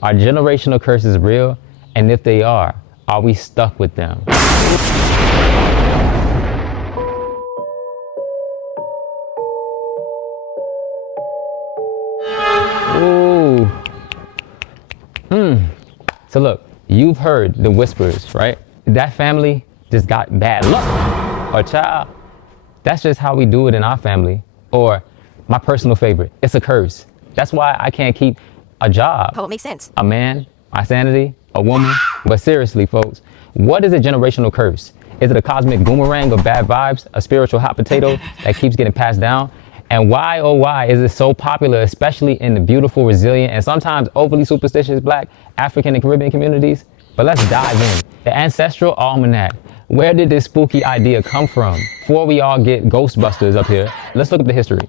Are generational curses real? And if they are we stuck with them? Ooh. So look, you've heard the whispers, right? That family just got bad luck. Or child, that's just how we do it in our family. Or my personal favorite, it's a curse. That's why I can't keep a job. Oh, it makes sense. A man, my sanity, a woman. But seriously, folks, what is a generational curse? Is it a cosmic boomerang of bad vibes, a spiritual hot potato that keeps getting passed down? And why, oh why, is it so popular, especially in the beautiful, resilient, and sometimes overly superstitious Black, African, and Caribbean communities? But let's dive in. The Ancestral Almanac. Where did this spooky idea come from? Before we all get Ghostbusters up here, let's look at the history.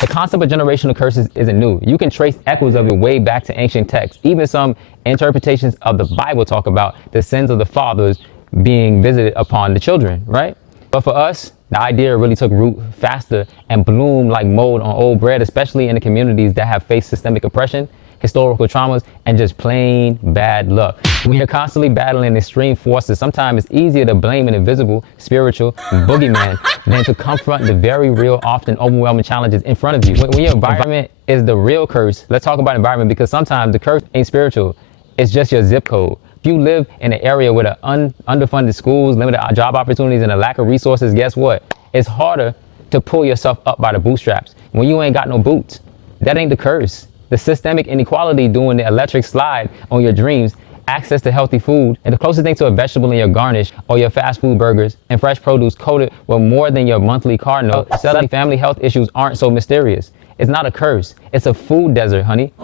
The concept of generational curses isn't new. You can trace echoes of it way back to ancient texts. Even some interpretations of the Bible talk about the sins of the fathers being visited upon the children, right? But for us, the idea really took root faster and bloomed like mold on old bread, especially in the communities that have faced systemic oppression, historical traumas, and just plain bad luck. When you're constantly battling extreme forces, sometimes it's easier to blame an invisible, spiritual boogeyman than to confront the very real, often overwhelming challenges in front of you. When your environment is the real curse, let's talk about environment, because sometimes the curse ain't spiritual, it's just your zip code. If you live in an area with underfunded schools, limited job opportunities, and a lack of resources, guess what? It's harder to pull yourself up by the bootstraps when you ain't got no boots. That ain't the curse. The systemic inequality doing the electric slide on your dreams, access to healthy food, and the closest thing to a vegetable in your garnish or your fast food burgers and fresh produce coated with more than your monthly car note, suddenly family health issues aren't so mysterious. It's not a curse. It's a food desert, honey.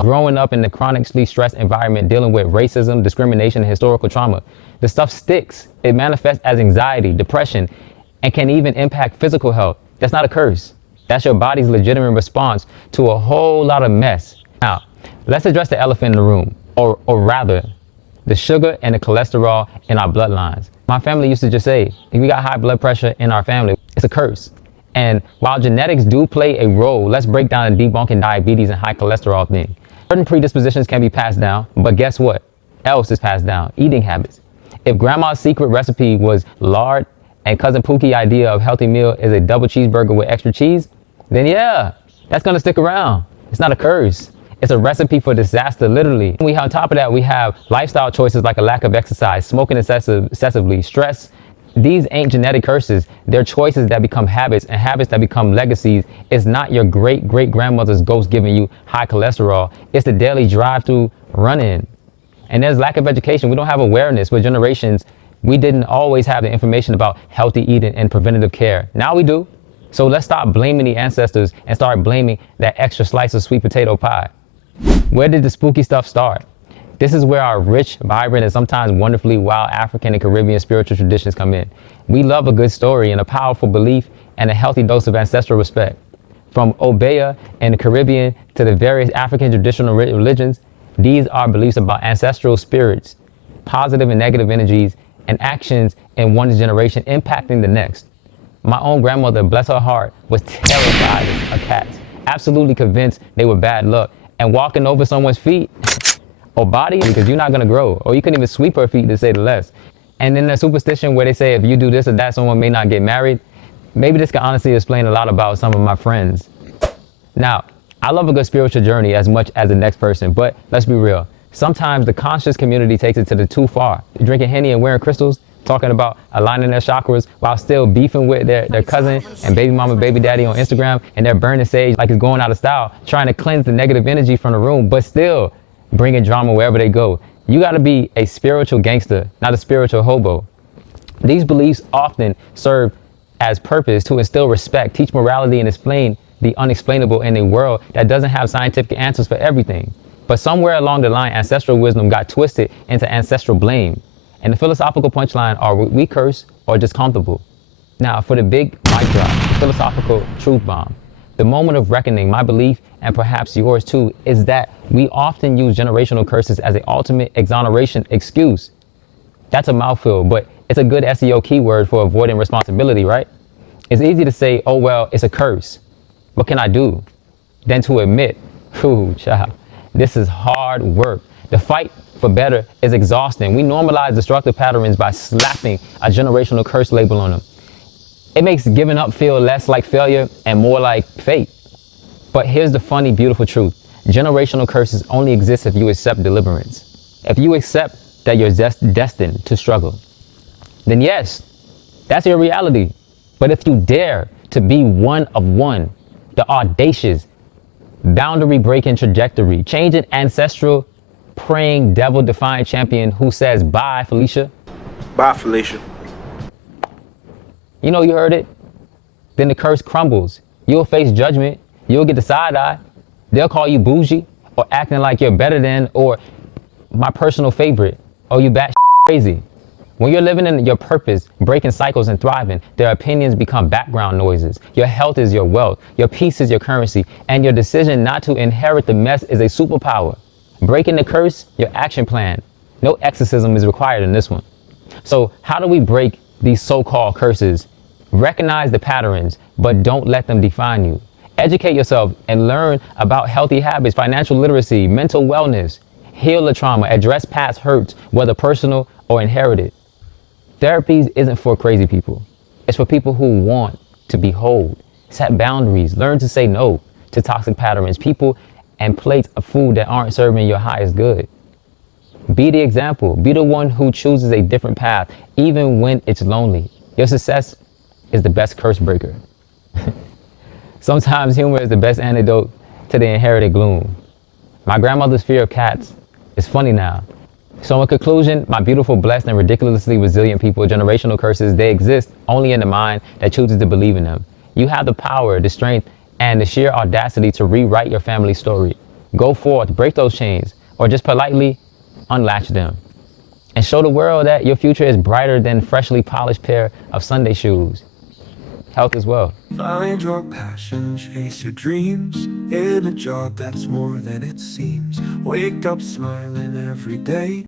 Growing up in the chronically stressed environment, dealing with racism, discrimination, and historical trauma, the stuff sticks. It manifests as anxiety, depression, and can even impact physical health. That's not a curse. That's your body's legitimate response to a whole lot of mess. Now, let's address the elephant in the room, or rather, the sugar and the cholesterol in our bloodlines. My family used to just say, if we got high blood pressure in our family, it's a curse. And while genetics do play a role, let's break down the debunking diabetes and high cholesterol thing. Certain predispositions can be passed down, but guess what else is passed down? Eating habits. If grandma's secret recipe was lard and cousin Pookie's idea of healthy meal is a double cheeseburger with extra cheese, then yeah, that's gonna stick around. It's not a curse. It's a recipe for disaster, literally. On top of that, we have lifestyle choices like a lack of exercise, smoking excessively, stress. These ain't genetic curses. They're choices that become habits, and habits that become legacies. It's not your great-great-grandmother's ghost giving you high cholesterol. It's the daily drive-through run-in. And there's lack of education. We don't have awareness. For generations, we didn't always have the information about healthy eating and preventative care. Now we do. So let's stop blaming the ancestors and start blaming that extra slice of sweet potato pie. Where did the spooky stuff start? This is where our rich, vibrant, and sometimes wonderfully wild African and Caribbean spiritual traditions come in. We love a good story and a powerful belief and a healthy dose of ancestral respect. From Obeah and the Caribbean to the various African traditional religions, these are beliefs about ancestral spirits, positive and negative energies, and actions in one generation impacting the next. My own grandmother, bless her heart, was terrified of cats, absolutely convinced they were bad luck, and walking over someone's feet or body, because you're not gonna grow, or you couldn't even sweep her feet, to say the less. And then the superstition where they say if you do this or that, someone may not get married. Maybe this can honestly explain a lot about some of my friends. Now, I love a good spiritual journey as much as the next person, but let's be real. Sometimes the conscious community takes it to the too far. Drinking Henny and wearing crystals, talking about aligning their chakras while still beefing with their cousin and baby mama, baby daddy on Instagram, and they're burning sage like it's going out of style, trying to cleanse the negative energy from the room, but still bringing drama wherever they go. You gotta be a spiritual gangster, not a spiritual hobo. These beliefs often serve as purpose to instill respect, teach morality, and explain the unexplainable in a world that doesn't have scientific answers for everything. But somewhere along the line, ancestral wisdom got twisted into ancestral blame. And the philosophical punchline are we curse or just comfortable? Now for the big mic drop, the philosophical truth bomb. The moment of reckoning, my belief, and perhaps yours too, is that we often use generational curses as an ultimate exoneration excuse. That's a mouthful, but it's a good SEO keyword for avoiding responsibility, right? It's easy to say, oh, well, it's a curse. What can I do? Than to admit, ooh, child, This is hard work. The fight for better is exhausting. We normalize destructive patterns by slapping a generational curse label on them. It makes giving up feel less like failure and more like fate. But here's the funny, beautiful truth. Generational curses only exist if you accept deliverance. If you accept that you're destined to struggle, then yes, that's your reality. But if you dare to be one of one, the audacious, boundary-breaking trajectory, changing ancestral, praying, devil-defying champion who says, bye, Felicia. Bye, Felicia. You know, you heard it. Then the curse crumbles. You'll face judgment. You'll get the side eye. They'll call you bougie or acting like you're better than, or my personal favorite, oh, you bat crazy. When you're living in your purpose, breaking cycles and thriving, their opinions become background noises. Your health is your wealth. Your peace is your currency. And your decision not to inherit the mess is a superpower. Breaking the curse, your action plan. No exorcism is required in this one. So how do we break these so-called curses? Recognize the patterns, but don't let them define you. Educate yourself and learn about healthy habits, financial literacy, mental wellness. Heal the trauma, address past hurts, whether personal or inherited. Therapy isn't for crazy people. It's for people who want to be whole. Set boundaries, learn to say no to toxic patterns, people and plates of food that aren't serving your highest good. Be the example. Be the one who chooses a different path, even when it's lonely. Your success is the best curse breaker. Sometimes humor is the best antidote to the inherited gloom. My grandmother's fear of cats is funny now. So in conclusion, my beautiful, blessed, and ridiculously resilient people, generational curses, they exist only in the mind that chooses to believe in them. You have the power, the strength, and the sheer audacity to rewrite your family story. Go forth, break those chains, or just politely unlatch them. And show the world that your future is brighter than freshly polished pair of Sunday shoes. Health as well. Find your passion, chase your dreams, in a job that's more than it seems. Wake up smiling every day.